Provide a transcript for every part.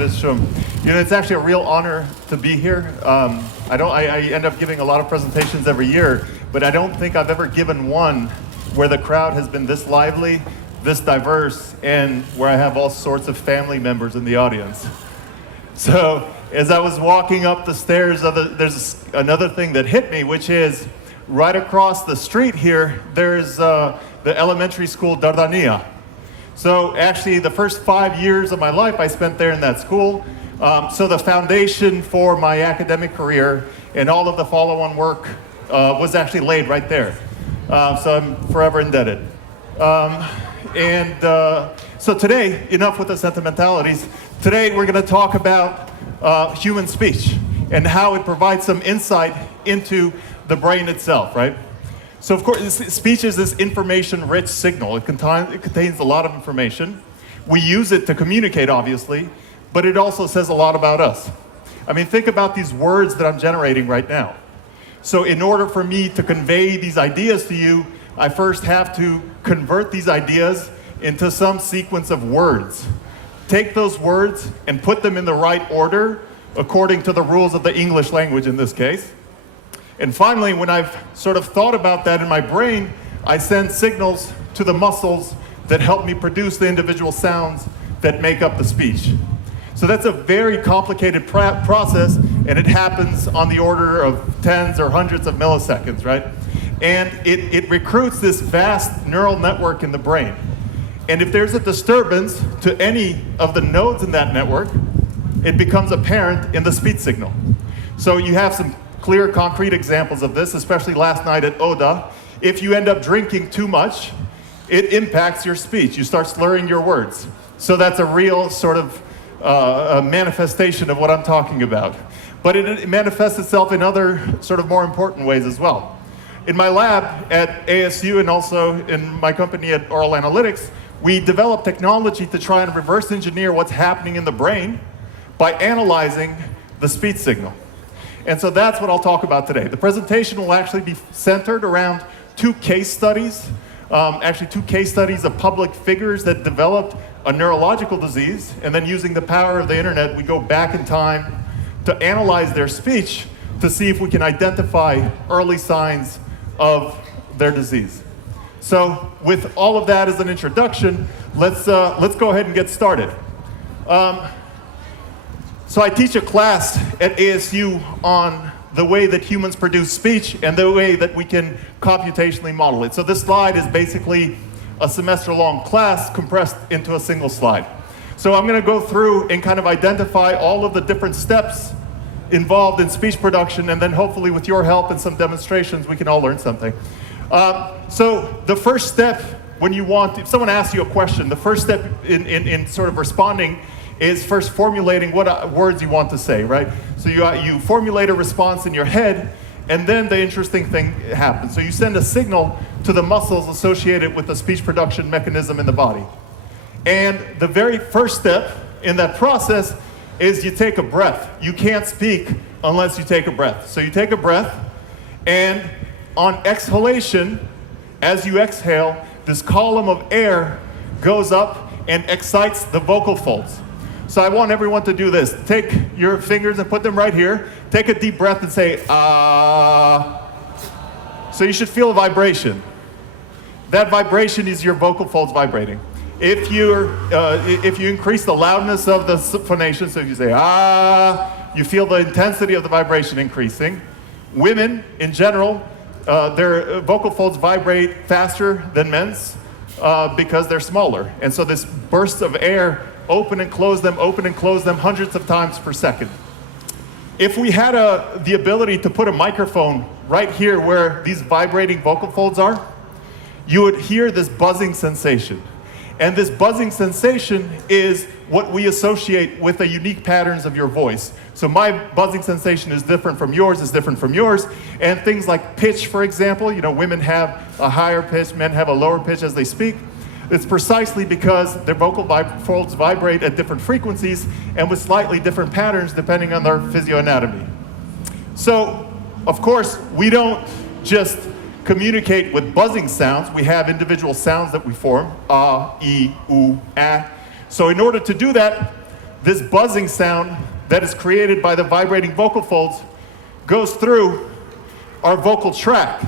is Shum. It's actually a real honor to be here. I end up giving a lot of presentations every year, but I don't think I've ever given one where the crowd has been this lively, this diverse, and where I have all sorts of family members in the audience. So as I was walking up the stairs, there's another thing that hit me, which is right across the street here, there's the elementary school Dardania. So actually the first 5 years of my life I spent there in that school. So the foundation for my academic career and all of the follow-on work was actually laid right there. So I'm forever indebted. So today, enough with the sentimentalities. Today we're going to talk about human speech and how it provides some insight into the brain itself, right? So of course, speech is this information-rich signal. It contains a lot of information. We use it to communicate, obviously, but it also says a lot about us. I mean, think about these words that I'm generating right now. So in order for me to convey these ideas to you, I first have to convert these ideas into some sequence of words. Take those words and put them in the right order, according to the rules of the English language in this case. And finally, when I've sort of thought about that in my brain, I send signals to the muscles that help me produce the individual sounds that make up the speech. So that's a very complicated process, and it happens on the order of tens or hundreds of milliseconds, right? And it recruits this vast neural network in the brain. And if there's a disturbance to any of the nodes in that network, it becomes apparent in the speech signal. So you have some clear, concrete examples of this, especially last night at ODA. If you end up drinking too much, it impacts your speech. You start slurring your words. So that's a real sort of a manifestation of what I'm talking about. But it manifests itself in other sort of more important ways as well. In my lab at ASU and also in my company at Oral Analytics, we developed technology to try and reverse engineer what's happening in the brain by analyzing the speech signal. And so that's what I'll talk about today. The presentation will actually be centered around two case studies, of public figures that developed a neurological disease, and then using the power of the internet, we go back in time to analyze their speech to see if we can identify early signs of their disease. So with all of that as an introduction, let's go ahead and get started. So I teach a class at ASU on the way that humans produce speech and the way that we can computationally model it. So this slide is basically a semester-long class compressed into a single slide. So I'm going to go through and kind of identify all of the different steps involved in speech production, and then hopefully with your help and some demonstrations, we can all learn something. So the first step when if someone asks you a question, the first step in sort of responding is first formulating what words you want to say, right? So you formulate a response in your head, and then the interesting thing happens. So you send a signal to the muscles associated with the speech production mechanism in the body. And the very first step in that process is you take a breath. You can't speak unless you take a breath. So you take a breath, and on exhalation, as you exhale, this column of air goes up and excites the vocal folds. So I want everyone to do this. Take your fingers and put them right here. Take a deep breath and say, ah. So you should feel a vibration. That vibration is your vocal folds vibrating. If you increase the loudness of the phonation, so if you say, ah, you feel the intensity of the vibration increasing. Women, in general, their vocal folds vibrate faster than men's because they're smaller. And so this bursts of air open and close them hundreds of times per second. If we had the ability to put a microphone right here where these vibrating vocal folds are, you would hear this buzzing sensation. And this buzzing sensation is what we associate with the unique patterns of your voice. So my buzzing sensation is different from yours, and things like pitch, for example, women have a higher pitch, men have a lower pitch as they speak. It's precisely because their vocal folds vibrate at different frequencies and with slightly different patterns depending on their physioanatomy. So, of course, we don't just communicate with buzzing sounds. We have individual sounds that we form, a, e, u, a. So in order to do that, this buzzing sound that is created by the vibrating vocal folds goes through our vocal tract.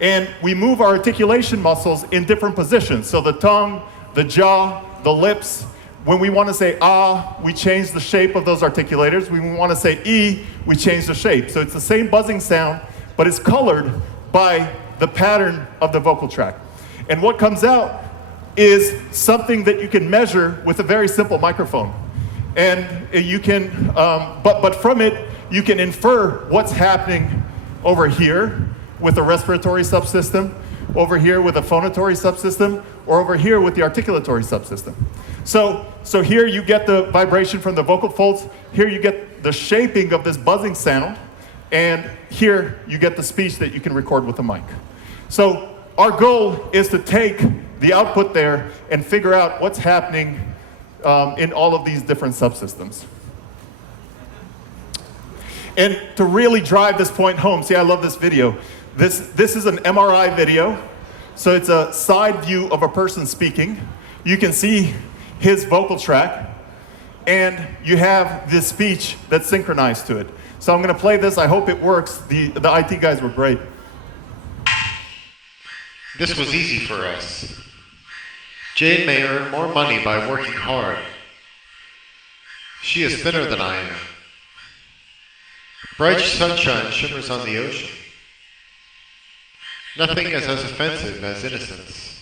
And we move our articulation muscles in different positions. So the tongue, the jaw, the lips. When we want to say ah, we change the shape of those articulators. When we want to say e, we change the shape. So it's the same buzzing sound, but it's colored by the pattern of the vocal tract. And what comes out is something that you can measure with a very simple microphone. And you can, but from it, you can infer what's happening over here with a respiratory subsystem, over here with a phonatory subsystem, or over here with the articulatory subsystem. So here you get the vibration from the vocal folds, here you get the shaping of this buzzing sound, and here you get the speech that you can record with a mic. So our goal is to take the output there and figure out what's happening in all of these different subsystems. And to really drive this point home, see, I love this video. This is an MRI video. So it's a side view of a person speaking. You can see his vocal tract, and you have this speech that's synchronized to it. So I'm going to play this. I hope it works. The IT guys were great. This was easy for us. Jane may earn more money by working hard. She is thinner than I am. Bright sunshine shimmers on the ocean. Nothing is as offensive as innocence.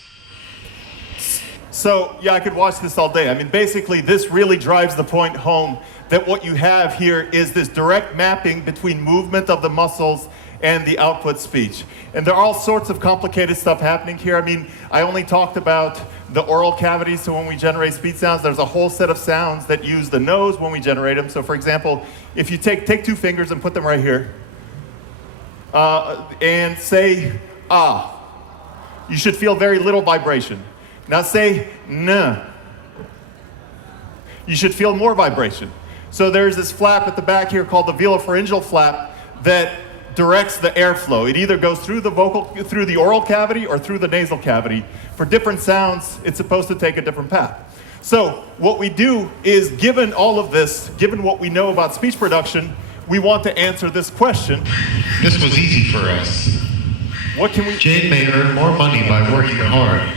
So, yeah, I could watch this all day. I mean, basically, this really drives the point home that what you have here is this direct mapping between movement of the muscles and the output speech. And there are all sorts of complicated stuff happening here. I mean, I only talked about the oral cavity, so when we generate speech sounds, there's a whole set of sounds that use the nose when we generate them. So for example, if you take 2 fingers and put them right here, and say, ah, you should feel very little vibration. Now say, n. You should feel more vibration. So there's this flap at the back here called the velopharyngeal flap that directs the airflow. It either goes through the oral cavity or through the nasal cavity. For different sounds, it's supposed to take a different path. So what we do is, given all of this, given what we know about speech production, we want to answer this question. This was easy for us. What can we... Jane may earn more money by working hard.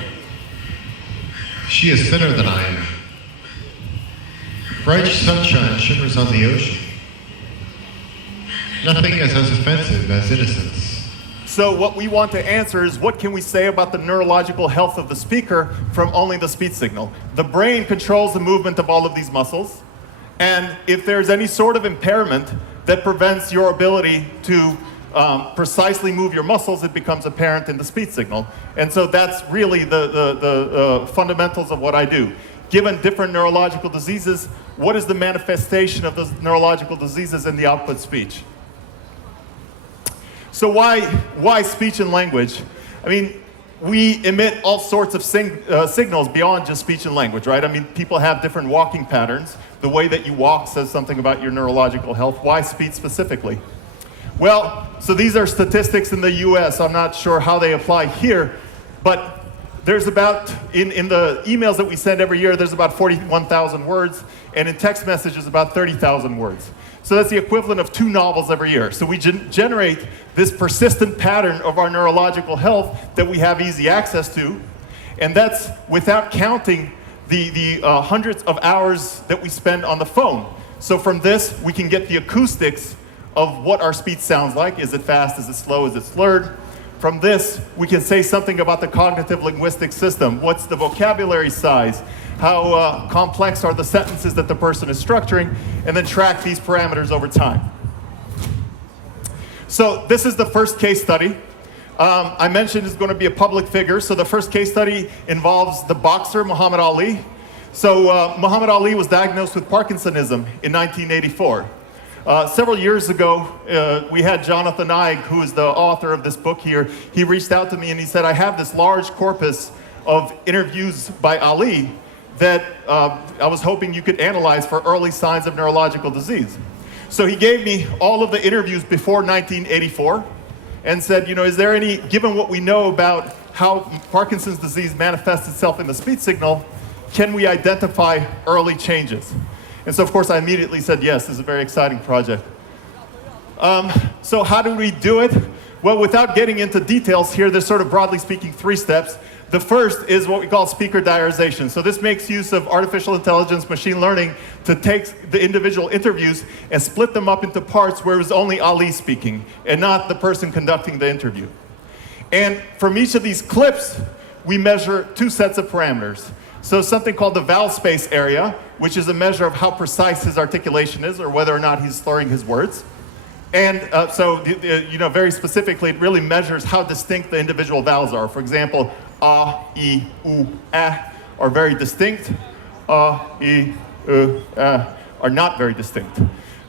She is thinner than I am. Bright sunshine shimmers on the ocean. Nothing is as offensive as innocence. So what we want to answer is, what can we say about the neurological health of the speaker from only the speech signal? The brain controls the movement of all of these muscles, and if there's any sort of impairment that prevents your ability to precisely move your muscles, it becomes apparent in the speech signal. And so that's really the fundamentals of what I do. Given different neurological diseases, what is the manifestation of those neurological diseases in the output speech? So why speech and language? I mean, we emit all sorts of signals beyond just speech and language, right? I mean, people have different walking patterns. The way that you walk says something about your neurological health. Why speech specifically? Well, so these are statistics in the US. I'm not sure how they apply here, but there's about, in the emails that we send every year, there's about 41,000 words, and in text messages, about 30,000 words. So that's the equivalent of 2 novels every year. So we generate this persistent pattern of our neurological health that we have easy access to, and that's without counting the hundreds of hours that we spend on the phone. So from this, we can get the acoustics of what our speech sounds like. Is it fast? Is it slow? Is it slurred? From this, we can say something about the cognitive linguistic system. What's the vocabulary size? How complex are the sentences that the person is structuring? And then track these parameters over time. So this is the first case study. I mentioned it's going to be a public figure. So the first case study involves the boxer Muhammad Ali. So Muhammad Ali was diagnosed with Parkinsonism in 1984. Several years ago, we had Jonathan Eig, who is the author of this book here. He reached out to me and he said, I have this large corpus of interviews by Ali that I was hoping you could analyze for early signs of neurological disease. So he gave me all of the interviews before 1984 and said, you know, is there any, given what we know about how Parkinson's disease manifests itself in the speech signal, can we identify early changes? And so, of course, I immediately said yes. This is a very exciting project. So how do we do it? Well, without getting into details here, there's sort of broadly speaking 3 steps. The first is what we call speaker diarization. So this makes use of artificial intelligence, machine learning, to take the individual interviews and split them up into parts where it was only Ali speaking and not the person conducting the interview. And from each of these clips, we measure 2 sets of parameters. So something called the vowel space area, which is a measure of how precise his articulation is or whether or not he's slurring his words. And very specifically, it really measures how distinct the individual vowels are. For example, a, I, U, A are very distinct. A, I, U, A are not very distinct.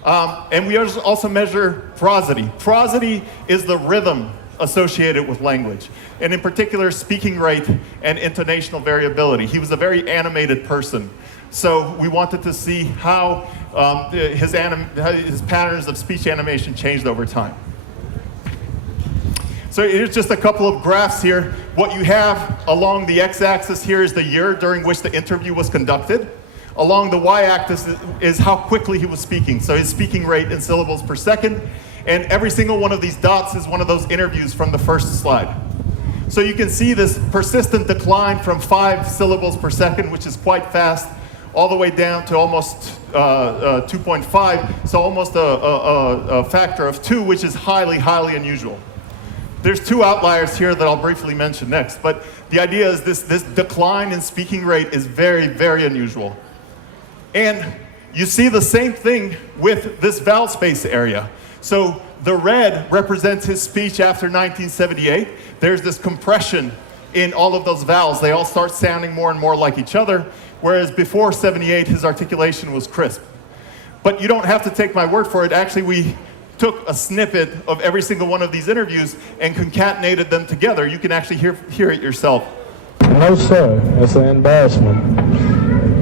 And we also measure prosody. Prosody is the rhythm associated with language, and in particular, speaking rate and intonational variability. He was a very animated person. So we wanted to see how his patterns of speech animation changed over time. So here's just a couple of graphs here. What you have along the x-axis here is the year during which the interview was conducted. Along the y-axis is how quickly he was speaking, so his speaking rate in syllables per second. And every single one of these dots is one of those interviews from the first slide. So you can see this persistent decline from 5 syllables per second, which is quite fast, all the way down to almost 2.5, so almost a factor of 2, which is highly, highly unusual. There's 2 outliers here that I'll briefly mention next, but the idea is this decline in speaking rate is very, very unusual. And you see the same thing with this vowel space area. So the red represents his speech after 1978. There's this compression in all of those vowels. They all start sounding more and more like each other, whereas before 78, his articulation was crisp. But you don't have to take my word for it. Actually, we took a snippet of every single one of these interviews and concatenated them together. You can actually hear it yourself. No, sir. That's an embarrassment.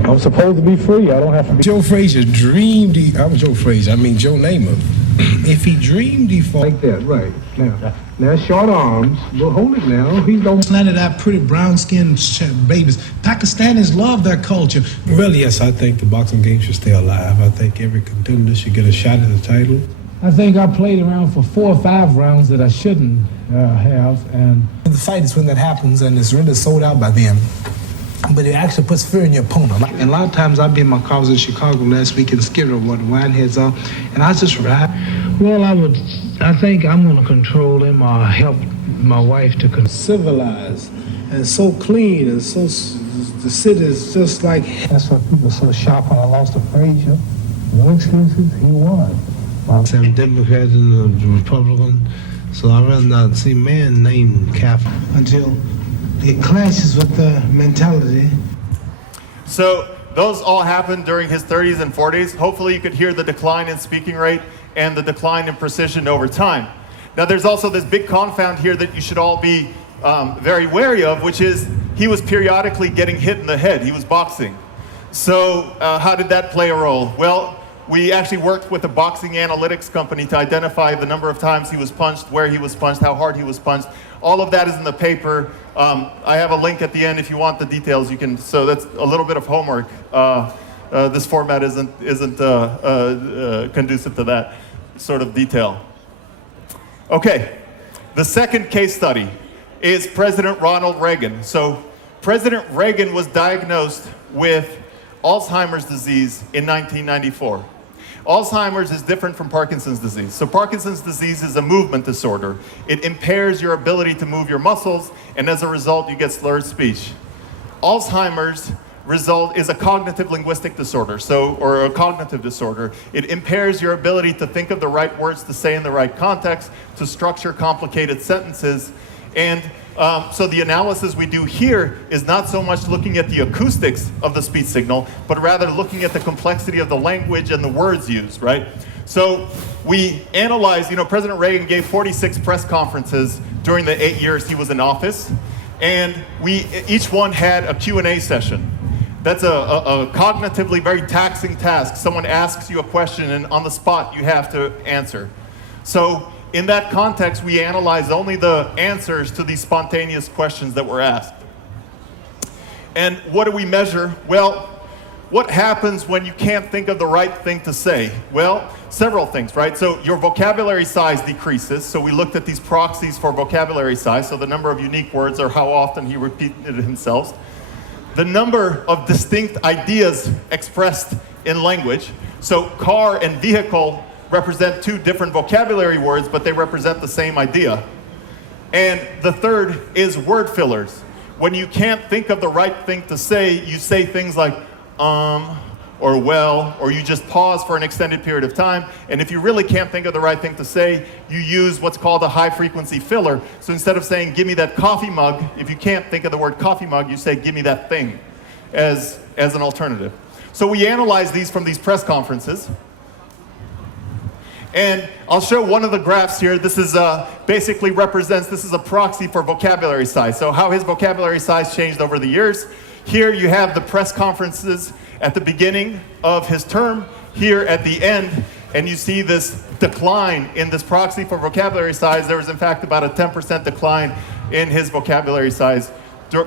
I'm supposed to be free. I don't have to be. Joe Frazier dreamed, Joe Namath. If he dreamed he fall Like that, right. Now short arms. Well, hold it now. He's don't. none of that pretty brown-skinned babies. Pakistanis love their culture. Really, yes, I think the boxing game should stay alive. I think every contender should get a shot at the title. I think I played around for 4 or 5 rounds that I shouldn't have, and The fight is when that happens and it's really sold out by then. But it actually puts fear in your opponent. And a lot of times I've been in my car, I was in Chicago last week in Skidrow where the wine heads are, and I just ride. well, I think I'm going to control him or help my wife to Civilized and so clean and so the city is just like. That's why people are so shocked when I lost to Frazier. No excuses, he won. I'm Democrat and a Republican, so I'd rather not see man named Catholic until it clashes with the mentality. So those all happened during his 30s and 40s. Hopefully you could hear the decline in speaking rate and the decline in precision over time. Now there's also this big confound here that you should all be very wary of, which is he was periodically getting hit in the head. He was boxing. So how did that play a role? Well, we actually worked with a boxing analytics company to identify the number of times he was punched, where he was punched, how hard he was punched. All of that is in the paper. I have a link at the end if you want the details. You can. So that's a little bit of homework. This format isn't conducive to that sort of detail. Okay, the second case study is President Ronald Reagan. So President Reagan was diagnosed with Alzheimer's disease in 1994. Alzheimer's is different from Parkinson's disease. So Parkinson's disease is a movement disorder. It impairs your ability to move your muscles, and as a result, you get slurred speech. Alzheimer's is a cognitive linguistic disorder, or a cognitive disorder. It impairs your ability to think of the right words to say in the right context, to structure complicated sentences, and so the analysis we do here is not so much looking at the acoustics of the speech signal, but rather looking at the complexity of the language and the words used, right? So we analyzed, President Reagan gave 46 press conferences during the 8 years he was in office, and each one had a Q&A session. That's a cognitively very taxing task. Someone asks you a question and on the spot you have to answer. So in that context, we analyze only the answers to these spontaneous questions that were asked. And what do we measure? Well, what happens when you can't think of the right thing to say? Well, several things, right? So your vocabulary size decreases. So we looked at these proxies for vocabulary size, so the number of unique words or how often he repeated himself. The number of distinct ideas expressed in language. So car and vehicle represent two different vocabulary words, but they represent the same idea. And the third is word fillers. When you can't think of the right thing to say, you say things like, or well, or you just pause for an extended period of time. And if you really can't think of the right thing to say, you use what's called a high frequency filler. So instead of saying, give me that coffee mug, if you can't think of the word coffee mug, you say, give me that thing as an alternative. So we analyze these from these press conferences. And I'll show one of the graphs here. This is basically represents, this is a proxy for vocabulary size. So how his vocabulary size changed over the years. Here you have the press conferences at the beginning of his term, here at the end, and you see this decline in this proxy for vocabulary size. There was in fact about a 10% decline in his vocabulary size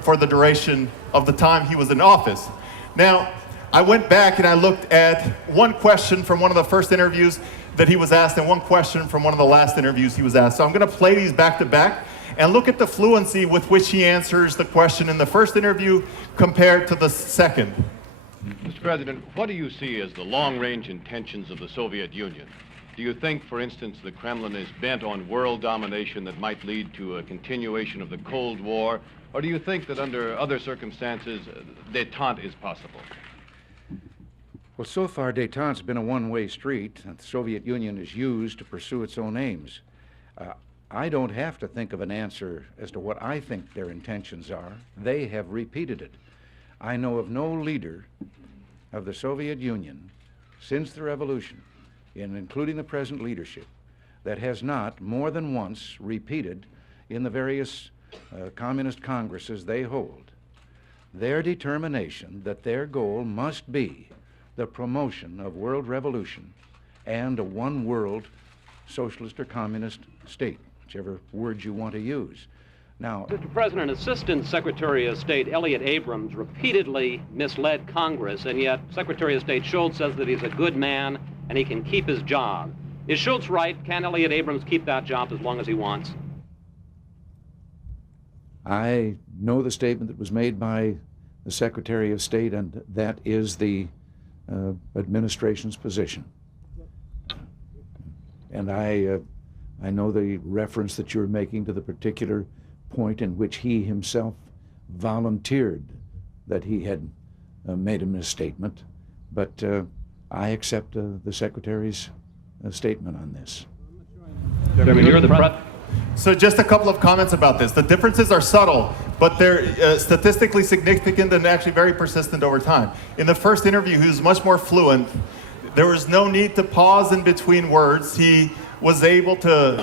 for the duration of the time he was in office. Now, I went back and I looked at one question from one of the first interviews that he was asked and one question from one of the last interviews he was asked. So I'm going to play these back to back and look at the fluency with which he answers the question in the first interview compared to the second. Mr. President, what do you see as the long-range intentions of the Soviet Union? Do you think, for instance, the Kremlin is bent on world domination that might lead to a continuation of the Cold War? Or do you think that under other circumstances, détente is possible? Well, so far, détente's been a one-way street that the Soviet Union has used to pursue its own aims. I don't have to think of an answer as to what I think their intentions are. They have repeated it. I know of no leader of the Soviet Union since the revolution, including the present leadership, that has not more than once repeated in the various communist congresses they hold their determination that their goal must be the promotion of world revolution and a one world socialist or communist state, whichever word you want to use. Now, Mr. President, Assistant Secretary of State Elliott Abrams repeatedly misled Congress, and yet Secretary of State Schultz says that he's a good man and he can keep his job. Is Schultz right? Can Elliott Abrams keep that job as long as he wants? I know the statement that was made by the Secretary of State, and that is the administration's position. And I know the reference that you're making to the particular point in which he himself volunteered that he had made a misstatement, but I accept the Secretary's statement on this. You're the president. So just a couple of comments about this. The differences are subtle, but they're statistically significant and actually very persistent over time. In the first interview, he was much more fluent. There was no need to pause in between words. He was able to,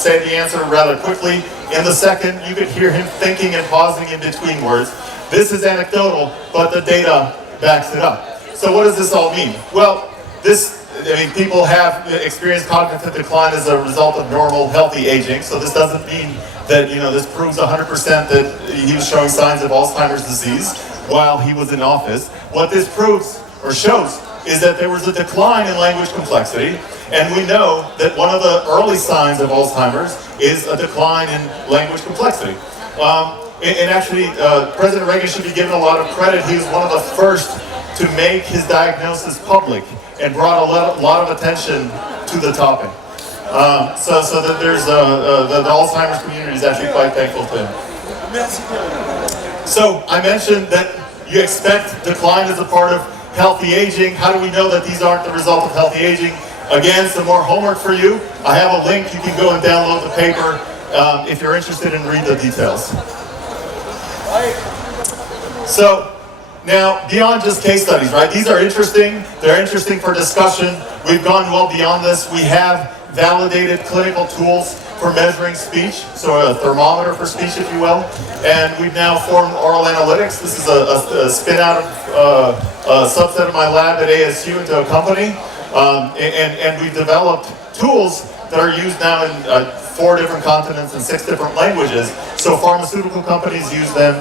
say the answer rather quickly. In the second, you could hear him thinking and pausing in between words. This is anecdotal, but the data backs it up. So what does this all mean? Well, people have experienced cognitive decline as a result of normal, healthy aging. So this doesn't mean that, this proves 100% that he was showing signs of Alzheimer's disease while he was in office. What this proves or shows is that there was a decline in language complexity. And we know that one of the early signs of Alzheimer's is a decline in language complexity. And actually, President Reagan should be given a lot of credit. He was one of the first to make his diagnosis public and brought a lot of attention to the topic. So that there's the Alzheimer's community is actually quite thankful to him. So I mentioned that you expect decline as a part of healthy aging. How do we know that these aren't the result of healthy aging? Again, some more homework for you. I have a link. You can go and download the paper if you're interested and read the details. So now, beyond just case studies, right? These are interesting. They're interesting for discussion. We've gone well beyond this. We have validated clinical tools for measuring speech, so a thermometer for speech, if you will. And we've now formed Oral Analytics. This is a spin out of a subset of my lab at ASU into a company. And we've developed tools that are used now in 4 different continents and 6 different languages. So pharmaceutical companies use them,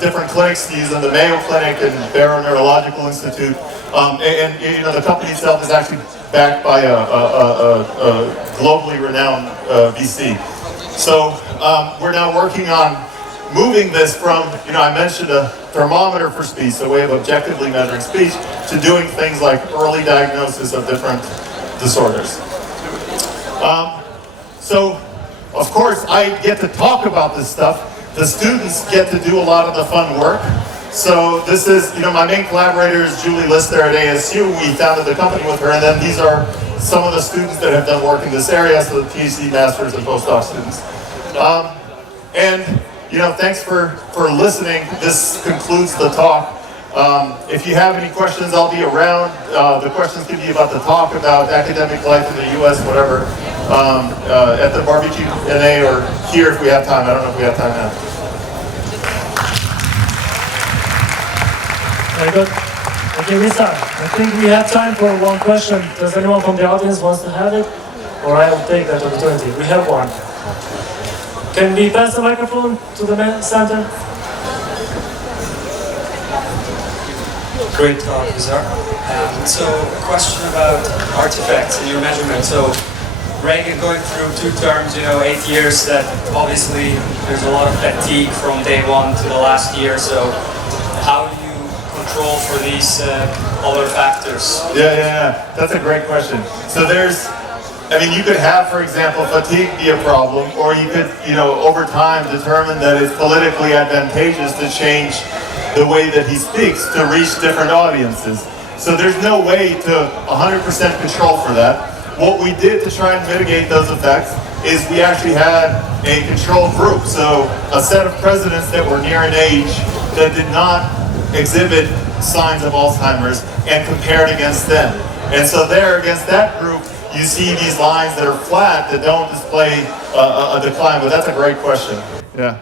different clinics to use in the Mayo Clinic and Barrow Neurological Institute. And you know, the company itself is actually backed by a globally renowned VC. So we're now working on moving this from, you know, I mentioned a thermometer for speech, so a way of objectively measuring speech, to doing things like early diagnosis of different disorders. So, of course, I get to talk about this stuff. The students get to do a lot of the fun work. So this is, you know, my main collaborator is Julie Lister at ASU. We founded the company with her, and then these are some of the students that have done work in this area, so the PhD, masters, and postdoc students. And, you know, thanks for listening. This concludes the talk. If you have any questions, I'll be around. The questions can be about the talk, about academic life in the U.S., whatever, at the barbecue Q&A or here if we have time. I don't know if we have time now. Very good. Okay, Visar, I think we have time for one question. Does anyone from the audience wants to have it? Or I will take that opportunity. We have one. Can we pass the microphone to the center? Great talk, Visar. So, a question about artifacts and your measurement. So, Reagan going through 2 terms, you know, 8 years, that obviously there's a lot of fatigue from day 1 to the last year. So, how do you control for these other factors? Yeah, that's a great question. So there's, I mean, you could have, for example, fatigue be a problem, or you could, you know, over time determine that it's politically advantageous to change the way that he speaks to reach different audiences. So there's no way to 100% control for that. What we did to try and mitigate those effects is we actually had a control group. So a set of presidents that were near an age that did not exhibit signs of Alzheimer's and compared against them. And so there, against that group, you see these lines that are flat that don't display a decline. But that's a great question. Yeah.